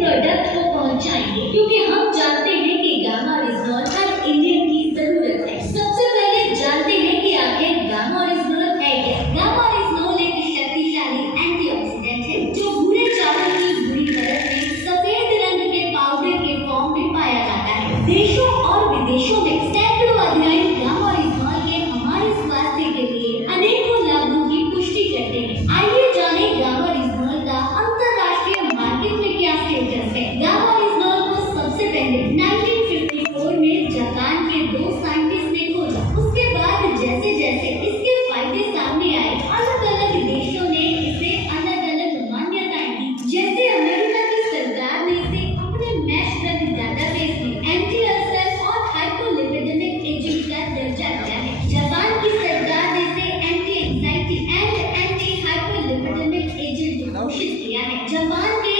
Product को पहुंचाएंगे, क्योंकि हम जानते हैं कि गामा ओरिजिनॉल हर इंडियन की जरूरत है। सबसे पहले जानते हैं कि आखिर गामा ओरिजिनॉल है क्या। गामा ओरिजिनॉल एक शक्तिशाली एंटीऑक्सीडेंट है जो भूरे चावल की बुरी परत में सफेद रंग के पाउडर के फॉर्म में पाया जाता है। देशों और विदेशों में सैकड़ों अध्ययन गामा ओरिजिनॉल के हमारे स्वास्थ्य के लिए अनेकों लाभों की पुष्टि करते हैं। आइए जाने गामा ओरिजिनॉल का अंतरराष्ट्रीय मार्केट में क्या स्टेटस है। गामा ओरिजिनॉल को सबसे पहले 1954 में जापान के 2 साइंटिस्ट ने खोजा। उसके बाद जैसे जैसे इसके फायदे सामने आए, अलग अलग देशों ने इसे अलग अलग मान्यताएं दी। जैसे अमेरिका की सरकार ने इसे अपने मैश ड्रग डाटाबेस में एंटी अल्सर और हाइपोलिपिडेमिक एजेंट का दर्जा दिया है। जापान की सरकार ने इसे anti anxiety and anti hypolipidemic agent घोषित किया है। जापान के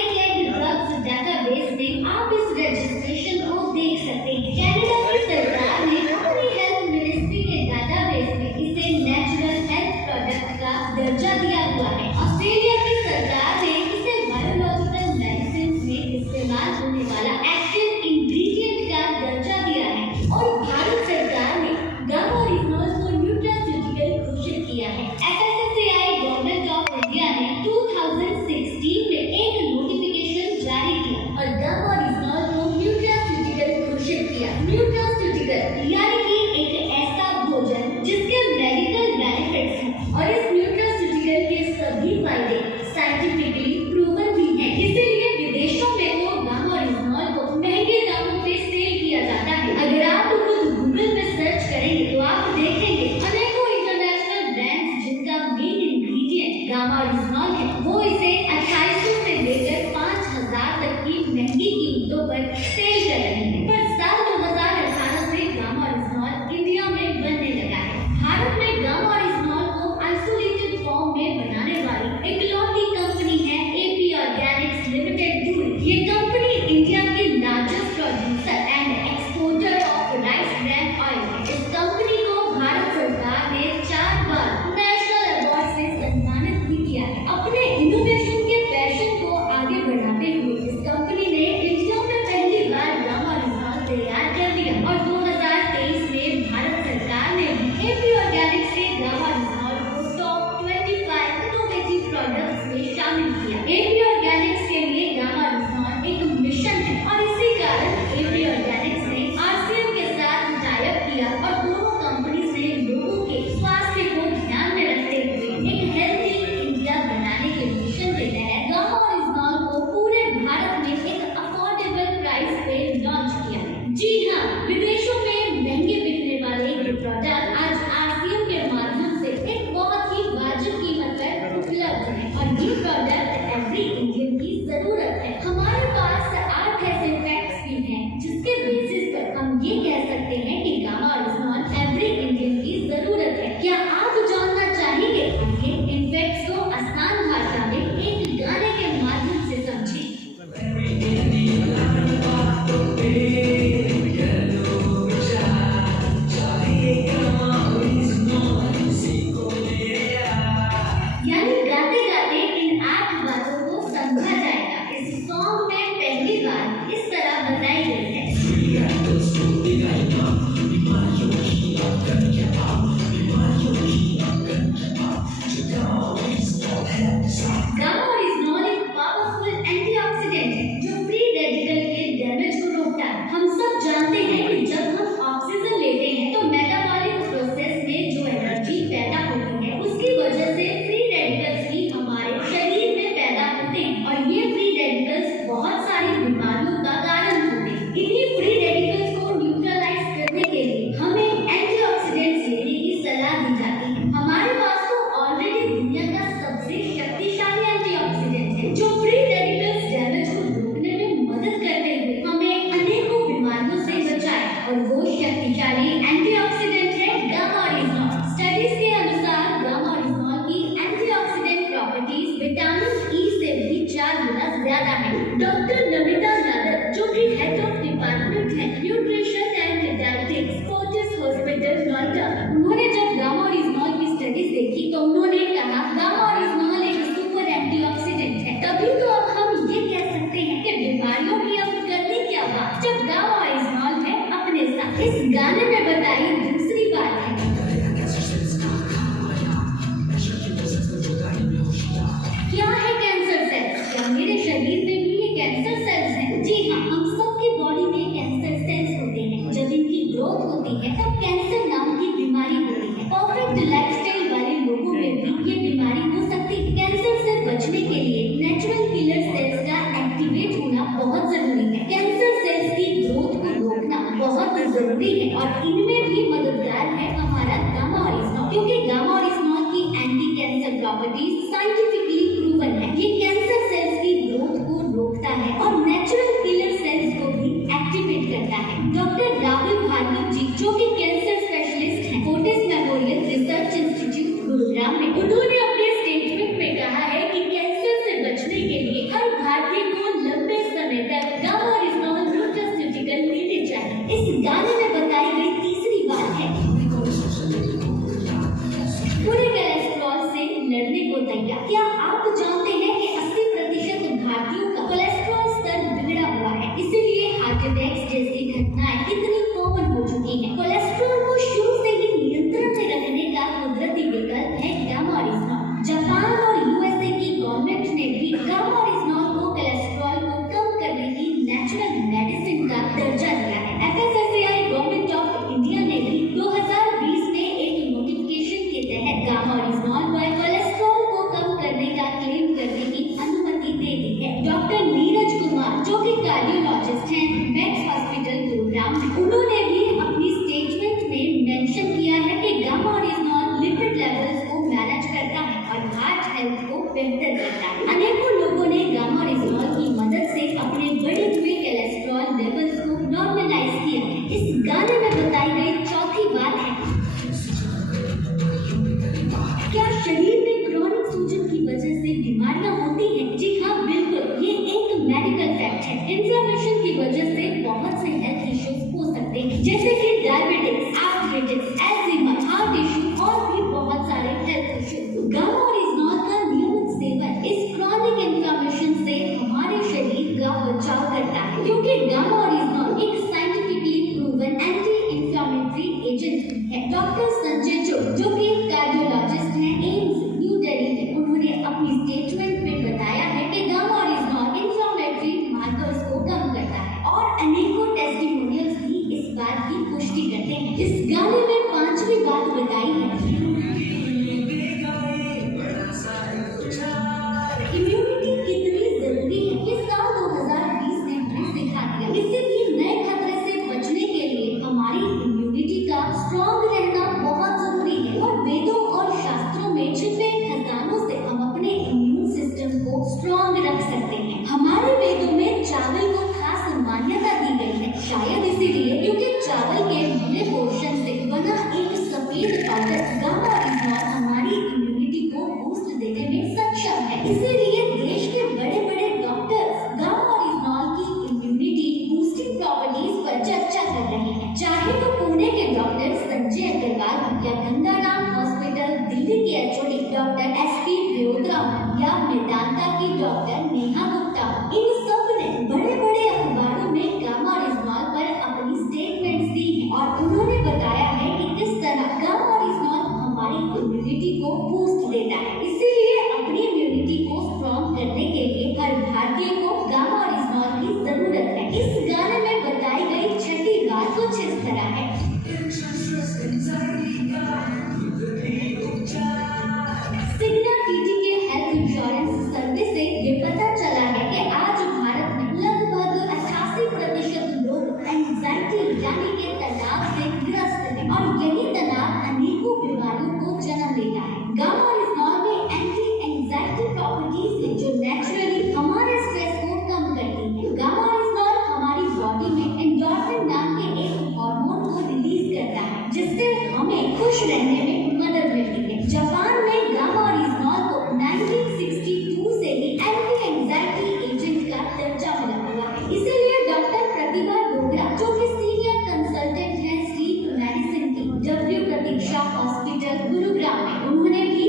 ड्रग्स डाटाबेस में आप इस रजिस्ट्रेशन को देख सकते हैं। कनाडा की सरकार ने अपनी हेल्थ मिनिस्ट्री के डाटाबेस में इसे नेचुरल हेल्थ प्रोडक्ट का दर्जा दिया हुआ है। ऑस्ट्रेलिया की सरकार ने इसे बायोलॉजिकल मेडिसिन में इस्तेमाल होने वाला एक्टिव इंग्रेडिएंट का दर्जा दिया है। और भारत सरकार ने गामा ओरिजिनॉल को न्यूट्रास्यूटिकल घोषित किया है। FSSAI गवर्नमेंट ऑफ इंडिया ने 2016 में एक नोटिफिकेशन जारी किया और गामा ओरिजिनॉल को न्यूट्रास्यूटिकल घोषित किया। न्यूट्रास्यूटिकल यानी कि एक ऐसा भोजन जिसके मेडिकल बेनिफिट्स हैं और इस न्यूट्रास्यूटिकल के सभी फायदे साइंटिफिकली प्रूवन भी हैं। इसीलिए विदेशों में तो गामा ओरिजिनॉल को महंगे दामों पे सेल किया जाता है। अगर आप खुद गूगल में सर्च करेंगे तो आप देखेंगे अनेकों इंटरनेशनल ब्रांड्स जिनका मेन इंग्रेडिएंट गामा ओरिजिनॉल है, वो इसे 2800 से लेकर 5000 तक की महंगी कीमतों पर सेल कर रहे हैं। पर साल 2018 से गामा ओरिजिनॉल इंडिया में बनने लगा है। भारत में गामा ओरिजिनॉल को आइसोलेटेड फॉर्म में बनाने वाली इकलौती कंपनी है AP ऑर्गेनिक्स लिमिटेड दूर। ये कंपनी इंडिया की largest producer and exporter of rice brand oil है। इस कंपनी को भारत सरकार ने 4 बार नेशनल अवार्ड से सम्मानित भी किया है। अपने इनोवेशन के पैशन को आगे बढ़ाते हुए इस कंपनी ने इंडिया में पहली बार गामा ओरिजिनॉल तैयार कर दिया और 2023 में भारत सरकार ने AP ऑर्गेनिक्स से गामा ओरिजिनॉल को टॉप 25 इनोवेटिव प्रोडक्ट्स में शामिल किया। AP ऑर्गेनिक्स के लिए गामा ओरिजिनॉल एक मिशन है और इसी कारण AP ऑर्गेनिक्स ने RCM के साथ टाई अप किया और दोनों कंपनीज ने लोगों के स्वास्थ्य को ध्यान में रखते हुए एक हेल्थी इंडिया बनाने के मिशन के तहत गामा ओरिजिनॉल को पूरे भारत में एक अफोर्डेबल प्राइस पे लॉन्च किया। जी हाँ, विदेशों में महंगे बिकने वाले ये प्रोडक्ट आज RCM के माध्यम से एक बहुत ही वाजिब कीमत पर उपलब्ध है और ये प्रोडक्ट एवरी इंडियन की जरूरत है। हमारे पास 8 ऐसे फैक्ट्स भी हैं जिसके बेसिस पर हम ये कह सकते हैं कि गामा ओरिजिनॉल एवरी इंडियन की जरूरत है। क्या आप जानना चाहेंगे? आइए इन फैक्ट्स को आसान भाषा में एक गाने के माध्यम से समझें। यानी गाते गाते इन 8 बातों को समझा जाएगा। इस सॉन्ग में पहली बात इस तरह बताई गई है। गामा ओरिजिनॉल एक पावरफुल एंटीऑक्सीडेंट है जो फ्री रेडिकल के डैमेज को रोकता है। हम सब जानते हैं कि जब हम ऑक्सीजन लेते हैं तो मेटाबॉलिक प्रोसेस में जो एनर्जी पैदा होती है उसकी वजह से फ्री रेडिकल्स भी हमारे शरीर में पैदा होते हैं और ये फ्री रेडिकल्स बहुत सारी बीमारियों का कारण होते हैं। इन्हीं फ्री रेडिकल्स को न्यूट्रलाइज करने के लिए हमें एंटीऑक्सीडेंट्स लेने की सलाह दी जाती है। हमारे पास तो ऑलरेडी दुनिया का सबसे शक्तिशाली एंटीऑक्सीडेंट है जो फ्री रेडिकल्स डैमेज को रोकने में मदद करते हुए हमें अनेकों बीमारियों से बचाए और वो शक्तिशाली एंटीऑक्सीडेंट है गामा ओरिजिनॉल। स्टडीज के अनुसार गामा ओरिजिनॉल की एंटीऑक्सीडेंट प्रॉपर्टीज विटामिन E से भी 4 गुना ज्यादा है। डॉक्टर नमिता नादर जो कि हेड ऑफ डिपार्टमेंट है nutrition and dietetics Fortis hospital Noida, उन्होंने जब गामा ओरिजिनॉल की स्टडीज देखी तो उन्होंने कहा गामा ओरिजिनॉल एक सुपर एंटीऑक्सीडेंट है। तभी तो अब हम ये कह सकते हैं कि बीमारी गाने में बताई दूसरी बात है। क्या है कैंसर सेल्स? क्या मेरे शरीर में भी ये कैंसर सेल्स हैं? जी हाँ, हम सबकी बॉडी में कैंसर सेल्स होते हैं। जब इनकी ग्रोथ होती है तब कैंसर नाम की बीमारी होती है। परफेक्ट लाइफस्टाइल वाले लोगों में भी ये बीमारी हो सकती है। कैंसर से बचने के लिए नेचुरल किलर सेल्स का एक्टिवेट होना बहुत जरूरी है। कैंसर सेल्स की ग्रोथ को रोकना बहुत जरूरी है और इनमें भी मददगार है हमारा गामा ओरिजिनॉल, क्योंकि गामा ओरिजिनॉल की anti cancer properties scientifically proven है। ये कैंसर सेल्स की ग्रोथ को रोकता है और नेचुरल किलर सेल्स को भी एक्टिवेट करता है। डॉक्टर राहुल भार्गव जी, जो कि कैंसर स्पेशलिस्ट हैं, Fortis memorial research institute Gurugram में, उन्होंने अपने स्टेटमेंट में कहा है कि कैंसर से बचने के लिए हर भारतीय को लंबे समय तक गामा ओरिजिनॉल न्यूट्रास्यूटिकल लेने चाहिए। इस गाने में बताई गई तीसरी बात है पूरे कोलेस्ट्रॉल से लड़ने को तैयार। क्या आप जानते हैं कि 80% भारतीयों का कोलेस्ट्रॉल स्तर बिगड़ा हुआ है, इसीलिए हार्ट अटैक्स जैसी घटनाएं कितनी कॉमन हो चुकी हैं। कोलेस्ट्रॉल को शुरू से ही नियंत्रण में रखने का कुदरती विकल्प है गामा ओरिजिनॉल। जापान और यूएसए की गवर्नमेंट ने भी गामा ओरिजिनॉल को कोलेस्ट्रॉल को कम करने की नेचुरल मेडिसिन का दर्जा दिया है। एफएसएसएआई गवर्नमेंट ऑफ इंडिया ने भी 2020 में एक नोटिफिकेशन के तहत गामा ओरिजिनॉल व कोलेस्ट्रॉल को कम करने का क्लेम करने की अनुमति दे दी है। डॉक्टर नीरज कुमार, जो कि कार्डियोलॉजिस्ट हैं, मैक्स हॉस्पिटल गुरुग्राम में, उन्होंने भी अपनी स्टेटमेंट में मेंशन किया है कि गामा ओरिजिनॉल लिपिड लेवल्स को मैनेज करता है और हार्ट हेल्थ को बेहतर करता है। अनेकों लोगों ने गामा ओरिजिनॉल की मदद से अपने बढ़े हुए कोलेस्ट्रॉल लेवल्स को नॉर्मलाइज किया है। इस गाने में बताई गई चौथी बात है, क्या शरीर में क्रॉनिक सूजन की वजह से बीमारियां होती हैं? जी हाँ, बिल्कुल, ये एक मेडिकल फैक्ट है। इन्फ्लेमेशन की वजह से बहुत से हेल्थ इश्यूज हो सकते हैं, जैसे कि diabetes, arthritis, Alzheimer, heart issue और भी बहुत सारे हेल्थ इश्यूज। गामा ओरिजिनॉल का नियमित सेवन इस क्रॉनिक इन्फ्लेमेशन से हमारे शरीर का बचाव करता है, क्योंकि गामा ओरिजिनॉल एक scientifically proven anti inflammatory agent है। डॉक्टर संजय चोक, जो कि कार्डियोलॉजिस्ट हैं, एम्स न्यू दिल्ली में, उन्होंने अपनी स्टेटमेंट में बताया है कि गामा ओरिजिनॉल इंफ्लेमेटरी मार्कर्स को कम करता है और अनेकों टेस्टिमोनियल्स भी इस बात की पुष्टि करते हैं। इस गाने में पांचवी बात बताई है, इम्यूनिटी कितनी जरूरी है। ये साल 2020 ने हमें सिखा दिया। किसी भी नए खतरे से बचने के लिए हमारी इम्यूनिटी का स्ट्रॉन्ग रहना बहुत जरूरी है और वेदों और शास्त्रों में छिपे खजानों से हम अपने इम्यून सिस्टम को स्ट्रॉन्ग रख सकते हैं। हमारे वेदों में चावल को खास मान्यता दी गई है, शायद इसीलिए क्योंकि चावल के भुने पोर्शन से बना एक सफेद पाउडर गामा ओरिजिनॉल हमारी इम्यूनिटी को बूस्ट देने में सक्षम है। इसीलिए देश के बड़े बड़े डॉक्टर्स गामा ओरिजिनॉल की इम्यूनिटी बूस्टिंग प्रॉपर्टीज पर चर्चा कर रहे हैं। चाहे तो पुणे के डॉक्टर संजय अग्रवाल या गंगाराम हॉस्पिटल दिल्ली के एचओडी डॉक्टर एसपी ब्योद्रा या मेदांता की डॉक्टर नेहा गुप्ता, इन सब ने बड़े बड़े अखबारों में गामा ओरिजिनॉल पर अपनी स्टेटमेंट्स दी हैं और उन्होंने बताया है कि किस तरह गामा ओरिजिनॉल हमारी इम्यूनिटी को बूस्ट देता है। इसीलिए अपनी इम्यूनिटी को स्ट्रॉन्ग करने के लिए हर भारतीय को गामा ओरिजिनॉल की जरूरत है। इस गाने में बताई गई छठी बात कुछ इस तरह है, सिग्ना टीटीके हेल्थ इंश्योरेंस सर्वे से ये पता चला है कि आज भारत में लगभग 88% लोग एंजाइटी यानी कि तनाव से ग्रस्त हैं और यही तनाव अनेकों बीमारियों को जन्म देता है। गामा ओरिजिनॉल में एंटी एंजाइटी प्रॉपर्टीज है जो नेचुरली हमारे स्ट्रेस को कम करती है। गामा ओरिजिनॉल हमारी बॉडी में एंडोर्फिन नाम के एक हार्मोन को रिलीज करता है, जिससे हमें खुश रहने में मदद मिलती है। जापान में गामा ओरिजिनॉल को 1962 से ही एंटी एंजाइटी एजेंट का दर्जा मिला हुआ है। इसीलिए डॉक्टर प्रतिभा डोगरा, जो कि सीनियर कंसल्टेंट है स्लीप मेडिसिन की, डब्ल्यू प्रतीक्षा हॉस्पिटल गुरुग्राम में, उन्होंने भी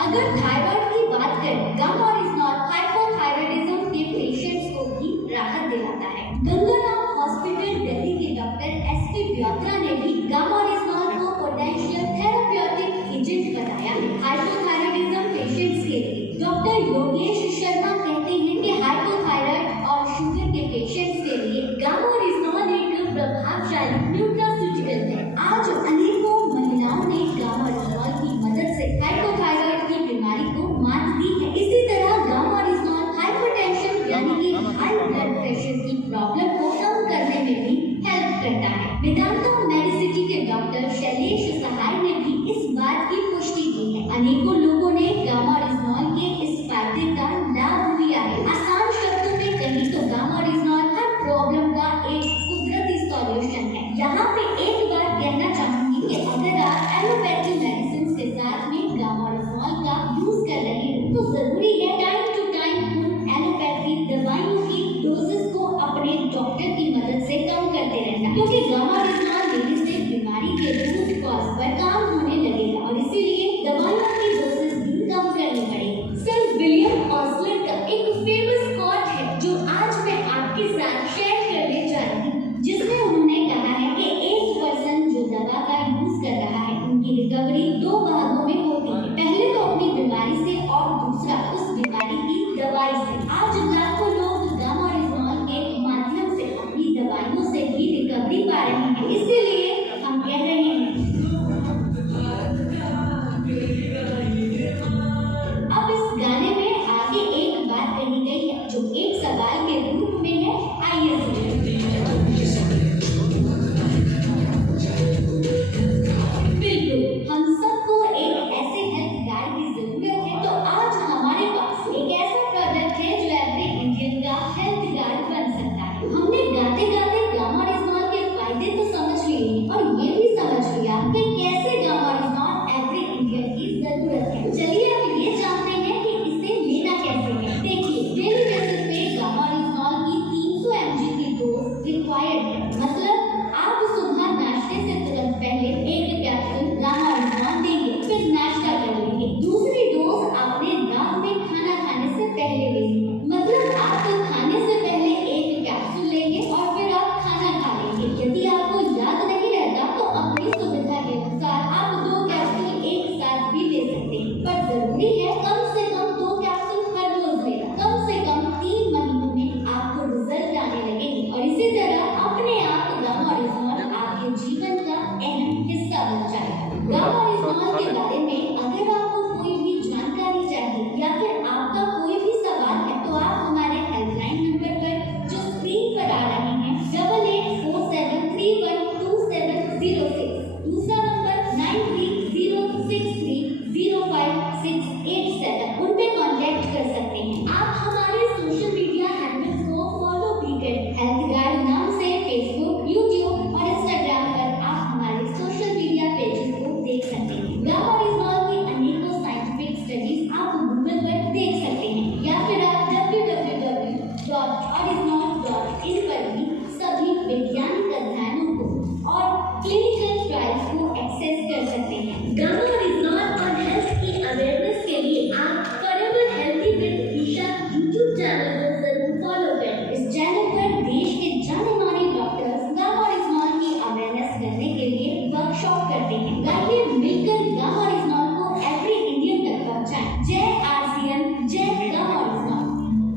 अगर थायराइड की बात करें, गामा-ओरिजिनॉल हाइपोथायरायडिज्म के पेशेंट्स को भी राहत दिलाता है। गंगाराम हॉस्पिटल दिल्ली के डॉक्टर एसपी ब्योत्रा ने भी गामा-ओरिजिनॉल को पोटेंशियल थेरेप्यूटिक एजेंट बताया है हाइपोथायरायडिज्म पेशेंट्स के लिए। डॉक्टर योगेश शर्मा कहते हैं कि हाइपोथायराइड और शुगर के पेशेंट्स के लिए गामा-ओरिजिनॉल एक प्रभावशाली न्यूट्रास्यूटिकल है। आज अनेकों महिलाओं ने गामा-ओरिजिनॉल की मदद से हाइपोथायराइड की बीमारी को मात दी है। इसी तरह गामा-ओरिजिनॉल हाइपरटेंशन यानी कि हाई ब्लड प्रेशर की प्रॉब्लम को कम करने में भी हेल्प करता है। वेदांता मेडिसिटी के डॉक्टर शैलेश सहाय ने भी इस बात की पुष्टि की है। अनेकों लोगों ने गामा-ओरिजिनॉल के इस फायदे का लाभ लिया है। आसान शब्दों में कहें तो गामा-ओरिजिनॉल हर प्रॉब्लम का एक कुदरती सॉल्यूशन है। यहाँ पे एक बात कहना चाहूंगी कि अगर आप एलोपैथी मेडिसिन के साथ में गामा-ओरिजिनॉल का यूज कर रहे हो तो जरूरी है टाइम टू टाइम उन एलोपैथी दवाइयों की डोजेस को अपने डॉक्टर की मदद से कम करते रहना, क्योंकि गामा-ओरिजिनॉल लेने से बीमारी के रूट कॉज पर काम होने लगेगा और इसीलिए दवाइयों की डोजेस भी कम करनी पड़ेगी। सर विलियम ऑस्लर का एक फेमस कोट है जो आज मैं आपके साथ शेयर करने जा रही हूँ, जिसमें उन्होंने कहा है कि एक पर्सन जो दवा का यूज कर रहा है उनकी रिकवरी दो भागों में होती है। पहले तो अपनी बीमारी से और दूसरा उस बीमारी की दवाई से। आज लाखों लोग गामा-ओरिजिनॉल के माध्यम से अपनी दवाइयों से भी रिकवरी पा रहे हैं। इसलिए